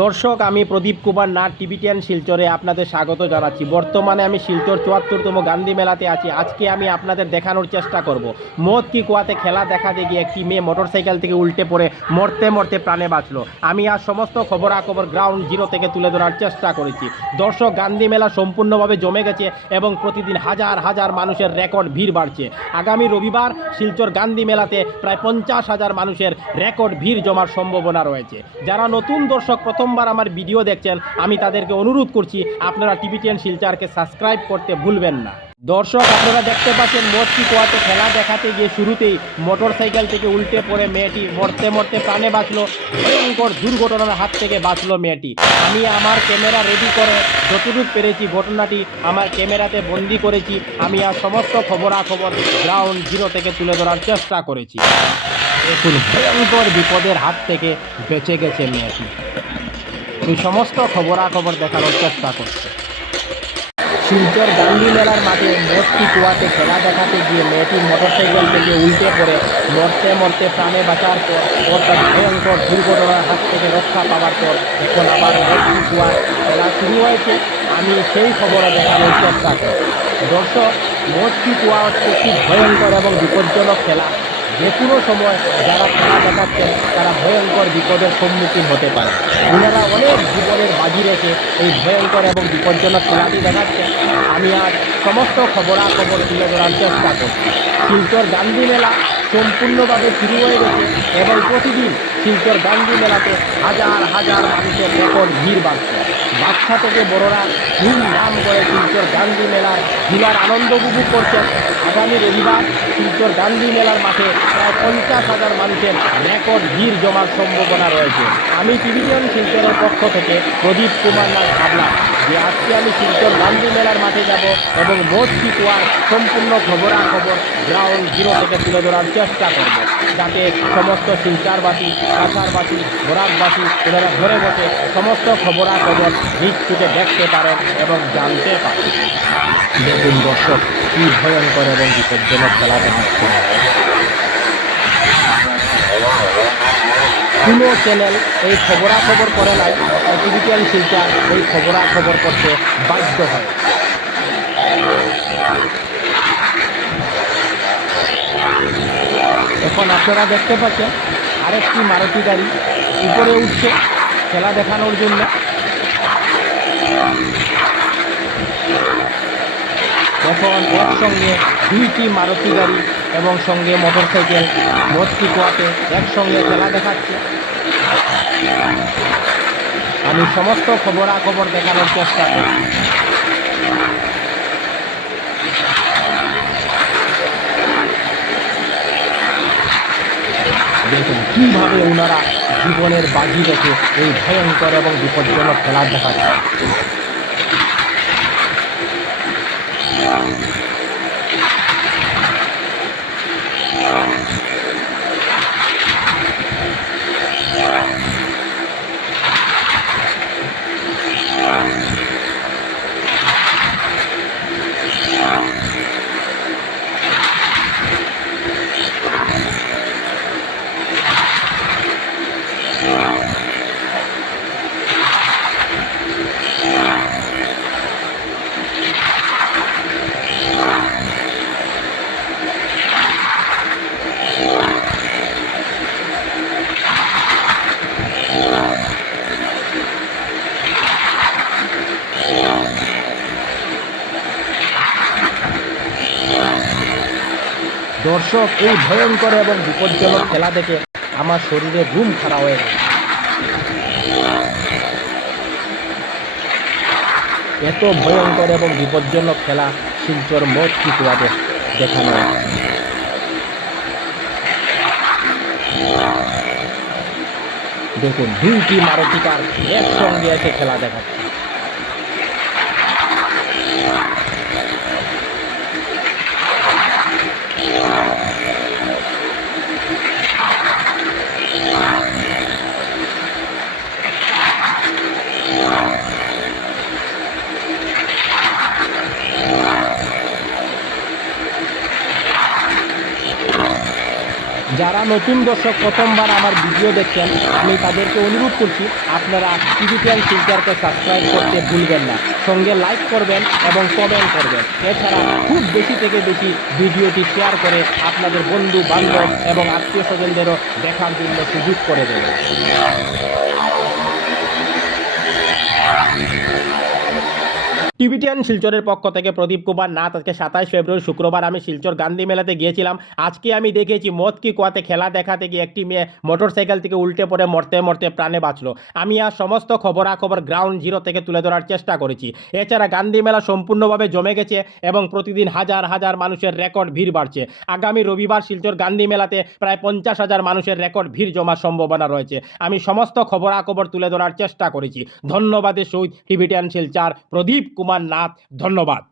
দর্শক, আমি প্রদীপ কুমার নাথ টিভিটিয়ান শিলচরে আপনাদের স্বাগত জানাচ্ছি। বর্তমানে আমি শিলচর ৭৪তম গান্ধী মেলাতে আছি। আজকে আমি আপনাদের দেখানোর চেষ্টা করব মদ কি কুয়াতে খেলা দেখাতে গিয়ে একটি মেয়ে মোটরসাইকেল থেকে উল্টে পড়ে মরতে মরতে প্রাণে বাঁচলো। আমি আর সমস্ত খবরাখবর গ্রাউন্ড জিরো থেকে তুলে ধরার চেষ্টা করেছি। দর্শক, গান্ধী মেলা সম্পূর্ণভাবে জমে গেছে এবং প্রতিদিন হাজার হাজার মানুষের রেকর্ড ভিড় বাড়ছে। আগামী রবিবার শিলচর গান্ধী মেলাতে প্রায় ৫০,০০০ মানুষের রেকর্ড ভিড় জমার সম্ভাবনা রয়েছে। যারা নতুন দর্শক প্রথমবার আমার ভিডিও দেখছেন, আমি তাদেরকে অনুরোধ করছি আপনারা টিভিটিয়ান শিলচরকে সাবস্ক্রাইব করতে ভুলবেন না। দর্শক, আপনারা দেখতে পাচ্ছেন মদ কি কুয়াতে খেলা দেখাতে গিয়ে শুরুতেই মোটরসাইকেল থেকে উল্টে পড়ে মেয়েটি মরতে মরতে প্রাণে বাঁচলো। ভয়ঙ্কর দুর্ঘটনার হাত থেকে বাঁচলো মেয়েটি। আমি আমার ক্যামেরা রেডি করে যতটুকু পেরেছি ঘটনাটি আমার ক্যামেরাতে বন্দি করেছি। আমি আর সমস্ত খবরাখবর গ্রাউন্ড জিরো থেকে তুলে ধরার চেষ্টা করেছি। দেখুন, ভয়ঙ্কর বিপদের হাত থেকে বেঁচে গেছে মেয়েটি। এই সমস্ত খবরাখবর দেখানোর চেষ্টা করছে। শিলচর গান্ধী মেলার মাঠে মদ কি কুয়াতে খেলা দেখাতে গিয়ে মেয়েটি মোটরসাইকেল থেকে উল্টে পড়ে মরতে মরতে প্রাণে বাঁচার পর অর্থাৎ ভয়ঙ্কর দুর্ঘটনার হাত থেকে রক্ষা পাওয়ার পর এখন আবার মদ কি কুয়া খেলা শুরু হয়েছে। আমি সেই খবরও দেখানোর চেষ্টা করি। দর্শক, মদ কি কুয়া হচ্ছে একটি ভয়ঙ্কর এবং বিপজ্জনক খেলা। যে কোনো সময় যারা খেলা দেখাচ্ছেন তারা ভয়ঙ্কর বিপদের সম্মুখীন হতে পারে। ওনারা অনেক জীবনের বাজি রেখে এই ভয়ঙ্কর এবং বিপজ্জনক খেলাটি দেখাচ্ছেন। আমি আর সমস্ত খবরাখবর তুলে ধরার চেষ্টা করছি। শিলচর গান্ধী মেলা সম্পূর্ণভাবে শুরু হয়ে গেছে এবং প্রতিদিন শিলচর গান্ধী মেলাতে হাজার হাজার মানুষের রেকর্ড ভিড় বাড়ছে। বাচ্চা থেকে বড়রা ধুমধাম করে শিলচর গান্ধী মেলার ভিড়ার আনন্দ উপভোগ করছেন। আগামী রবিবার শিলচর গান্ধী মেলার মাঠে প্রায় ৫০,০০০ মানুষের রেকর্ড ভিড় জমার সম্ভাবনা রয়েছে। আমি টিভিটিয়ান শিলচরের পক্ষ থেকে প্রদীপ কুমার নাথ ভাবলাম যে আজকে আমি শিলচর গান্ধী মেলার মাঠে যাব এবং মদ কি কুয়ার সম্পূর্ণ খবরাখবর গ্রাউন্ড জিরো থেকে তুলে ধরার চেষ্টা করব, যাতে সমস্ত শিলচরবাসী, কাছাড়বাসী, বরাকবাসী ওনারা ঘরে বসে সমস্ত খবরাখবর নিজ থেকে দেখতে পারেন এবং জানতে পারেন। দেখুন দর্শক, কি ভয়ঙ্কর এবং বিপজ্জনক খেলা দেখাচ্ছে। কোনো চ্যানেল এই খবরাখবর করে নাই, টিভিটিয়ান শিলচর এই খবরাখবর করতে বাধ্য হয়। এখন আপনারা দেখতে পাচ্ছেন আরেকটি মারুতি গাড়ি উপরে উঠছে খেলা দেখানোর জন্য। এখন একসঙ্গে দুইটি মারুতি গাড়ি এবং সঙ্গে মোটরসাইকেল মদ কি কুয়াতে একসঙ্গে খেলা দেখাচ্ছে। আমি সমস্ত খবরাখবর দেখানোর চেষ্টা করি। দেখুন কীভাবে ওনারা জীবনের বাজি রেখে এই ভয়ঙ্কর এবং বিপজ্জনক খেলা দেখাচ্ছে। দর্শক, এই ভয়ঙ্কর এবং বিপজ্জনক খেলা দেখে আমার শরীরে ঘুম খাড়া হয়ে গেছে। এত ভয়ঙ্কর এবং বিপজ্জনক খেলা শিলচর মদ কি কুয়াতে দেখানো হচ্ছে। দেখুন দুইটি মারুতি কার একসঙ্গে এসে খেলা দেখাচ্ছে। যারা নতুন দর্শক প্রথমবার আমার ভিডিও দেখছেন, আমি তাদেরকে অনুরোধ করছি আপনারা টিভিটিয়ান শিলচরকে সাবস্ক্রাইব করতে ভুলবেন না, সঙ্গে লাইক করবেন এবং কমেন্ট করবেন। এছাড়া খুব বেশি থেকে বেশি ভিডিওটি শেয়ার করে আপনাদের বন্ধু বান্ধব এবং আত্মীয় স্বজনদেরও দেখার জন্য সুযোগ করে দেবেন। টিভিটিয়ান শিলচরের পক্ষ থেকে প্রদীপ কুমার নাথ। আজকে 27 ফেব্রুয়ারি শুক্রবার আমি শিলচর গান্ধী মেলাতে গিয়েছিলাম। আজকে আমি দেখেছি মদ কি কুয়াতে খেলা দেখাতে গিয়ে একটি মেয়ে মোটরসাইকেল থেকে উল্টে পড়ে মরতে মরতে প্রাণে বাঁচলো। আমি আর সমস্ত খবরাখবর গ্রাউন্ড জিরো থেকে তুলে ধরার চেষ্টা করেছি। এছাড়া গান্ধী মেলা সম্পূর্ণভাবে জমে গেছে এবং প্রতিদিন হাজার হাজার মানুষের রেকর্ড ভিড় বাড়ছে। আগামী রবিবার শিলচর গান্ধী মেলাতে প্রায় 50,000 মানুষের রেকর্ড ভিড় জমার সম্ভাবনা রয়েছে। আমি সমস্ত খবরাখবর তুলে ধরার চেষ্টা করেছি। ধন্যবাদের সহিত টিভিটিয়ান শিলচর প্রদীপ কুমার নাথ, ধন্যবাদ।